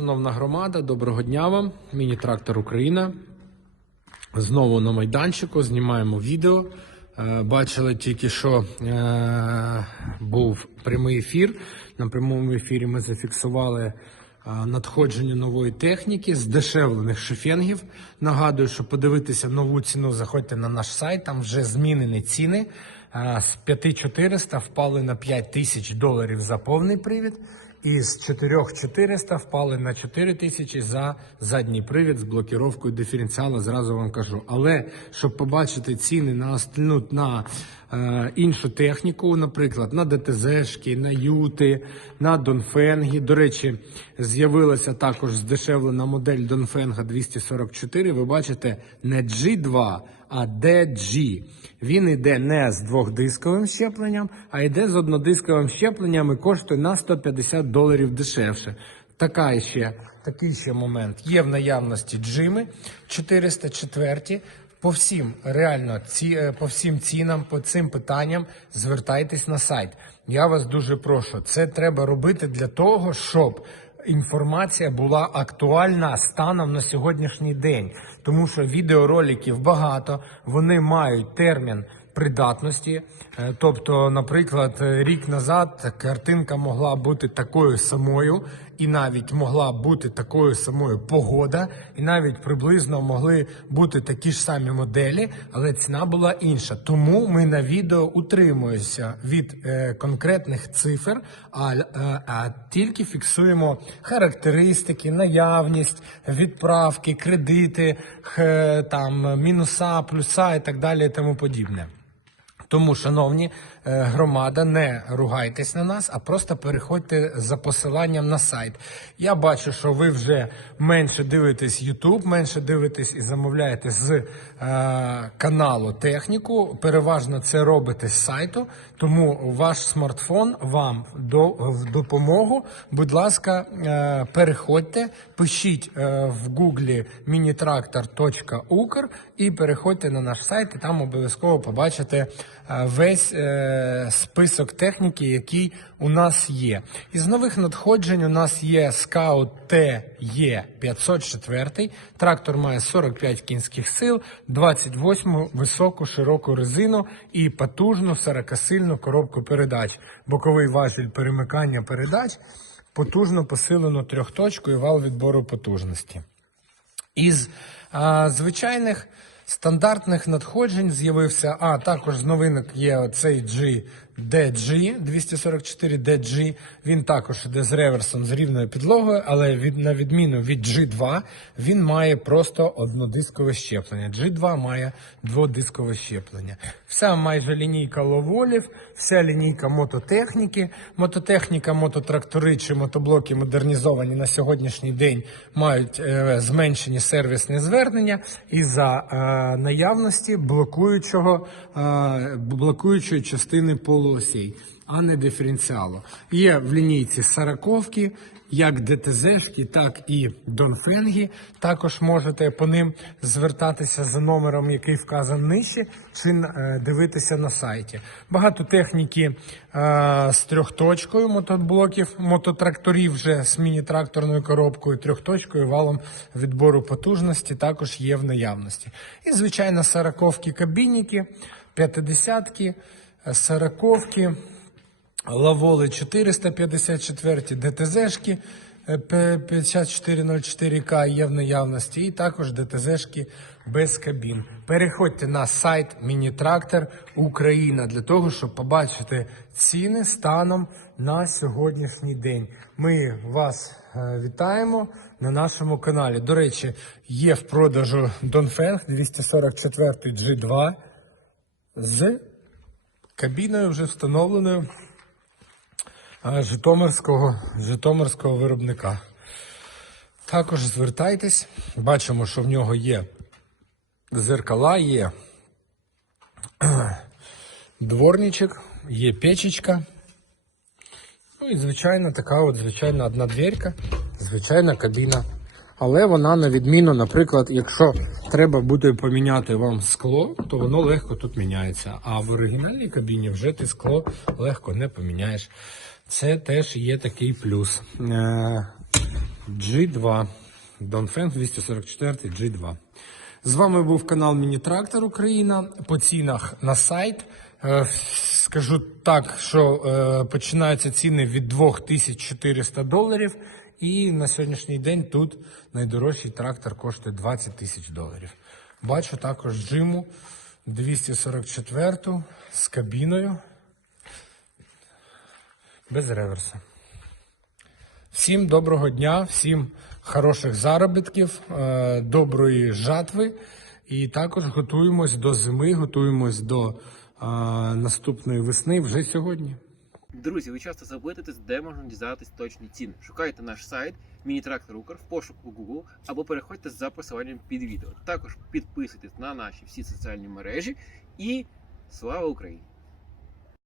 Шановна громада, доброго дня вам. Міні-трактор Україна. Знову на майданчику знімаємо відео. Е, Бачили тільки, що е, був прямий ефір. На прямому ефірі ми зафіксували е, надходження нової техніки, здешевлених шифенгів. Нагадую, що подивитися нову ціну, заходьте на наш сайт, там вже змінені ціни. З 5400 впали на 5000 доларів за повний привід. І з 4400 впали на 4000 за задній привід з блокіровкою диференціалу, зразу вам кажу. Але щоб побачити ціни на остальну на е, іншу техніку, наприклад, на ДТЗшки, на Юти, на Донфенги. До речі, з'явилася також здешевлена модель Донфенга 244. Ви бачите, не G2, а DG. Він йде не з двохдисковим щепленням, а йде з однодисковим щепленням і коштує на 150 доларів дешевше. Така ще, такий ще момент. Є в наявності джими 404. По всім реально ці е, по всім цінам, по цим питанням звертайтесь на сайт. Я вас дуже прошу. Це треба робити для того, щоб інформація була актуальна станом на сьогоднішній день, тому що відеороликів багато, вони мають термін придатності. Е, Тобто, наприклад, рік назад картинка могла бути такою самою, і навіть могла бути такою самою погода, і навіть приблизно могли бути такі ж самі моделі, але ціна була інша. Тому ми на відео утримуємося від е, конкретних цифр, а, е, а тільки фіксуємо характеристики, наявність, відправки, кредити, х, там мінуса, плюса і так далі, і тому подібне. Тому, шановні е, громада, не ругайтесь на нас, а просто переходьте за посиланням на сайт. Я бачу, що ви вже менше дивитесь YouTube, менше дивитесь і замовляєте з е, каналу техніку. Переважно це робите з сайту. Тому ваш смартфон вам до в допомогу. Будь ласка, е, переходьте, пишіть е, в гуглі minitractor.ukr і переходьте на наш сайт, і там обов'язково побачите весь е, список техніки, який у нас є. Із нових надходжень у нас є Scout TE 504. Трактор має 45 кінських сил, 28 високу широку резину і потужну 40-сильну коробку передач. Боковий важіль перемикання передач, потужно посилену трьохточку і вал відбору потужності. Із а, звичайних стандартних надходжень з'явився, а також з новинок є цей G DG 244 DG. Він також іде з реверсом з рівною підлогою, але від, на відміну від G2 він має просто однодискове щеплення. G2 має дводискове щеплення. Вся майже лінійка ловолів, вся лінійка мототехніки. Мототехніка, мототрактори чи мотоблоки модернізовані на сьогоднішній день мають е, зменшені сервісні звернення і за е, наявності блокуючого е, блокуючої частини полуосей, а не диференціалу. Є в лінійці сороковки, як ДТЗшки, так і Донфенги. Також можете по ним звертатися за номером, який вказан нижче, чи е, дивитися на сайті. Багато техніки е, з трьохточкою мотоблоків, мототракторів вже з міні-тракторною коробкою, трьохточкою, валом відбору потужності також є в наявності. І, звичайно, сороковки кабінники, п'ятидесятки, сороковки. Лаволи 454, ДТЗшки е, 5404К є в наявності, і також ДТЗшки без кабін. Переходьте на сайт Міні-Трактор Україна для того, щоб побачити ціни станом на сьогоднішній день. Ми вас е, вітаємо на нашому каналі. До речі, є в продажу Донфенг 244 G2 з кабіною вже встановленою Житомирського, Житомирського виробника. Також звертайтесь, бачимо, що в нього є зеркала, є дворничок, є печечка. Ну і звичайно, така от звичайна одна дверка, звичайна кабіна. Але вона на відміну, наприклад, якщо треба буде поміняти вам скло, то воно легко тут міняється. А в оригінальній кабіні вже ти скло легко не поміняєш. Це теж є такий плюс. Е, G2. Донфен 244 G2. З вами був канал Міні-Трактор Україна. По цінах на сайт. Е, Скажу так, що е, починаються ціни від 2400 доларів. І на сьогоднішній день тут найдорожчий трактор коштує 20 тисяч доларів. Бачу також джиму 244 з кабіною без реверсу. Всім доброго дня, всім хороших заробітків, е, доброї жатви. І також готуємось до зими, готуємось до наступної весни вже сьогодні. Друзі, ви часто запитуєтесь, де можна дізнатись точні ціни. Шукайте наш сайт Міні-трактор в пошуку у Google або переходьте за посиланням під відео. Також підписуйтесь на наші всі соціальні мережі і слава Україні!